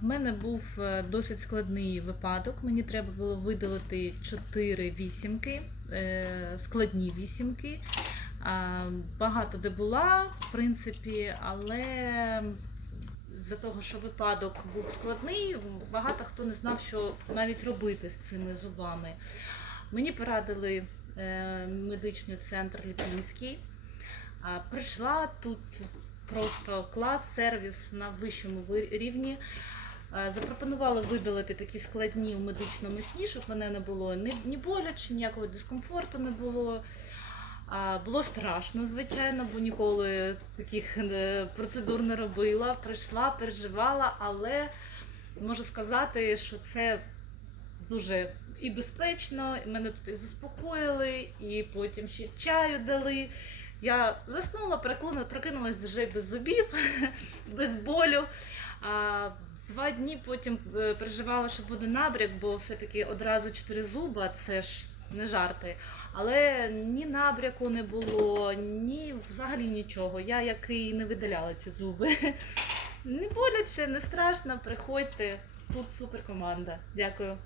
В мене був е, досить складний випадок. Мені треба було видалити 4 вісімки, е, складні вісімки. Багато де була, в принципі, але з-за того, що випадок був складний, багато хто не знав, що навіть робити з цими зубами. Мені порадили е, медичний центр Ліпінський. Прийшла тут просто клас, сервіс на вищому рівні. Е, Запропонували видалити такі складні у медичному сні, щоб мене не було ні, боляче, ніякого дискомфорту не було. Було страшно, звичайно, бо ніколи таких е, процедур не робила. Прийшла, переживала, але можу сказати, що це дуже і безпечно, мене тут і заспокоїли, і потім ще чаю дали. Я заснула, прокинулась вже без зубів, без болю. Два дні потім е, переживала, що буде набряк, бо все-таки одразу чотири зуба, це ж не жарти. Але ні набряку не було, ні взагалі нічого. Я як і не видаляла ці зуби. Не боляче, не страшно, приходьте. Тут супер команда. Дякую.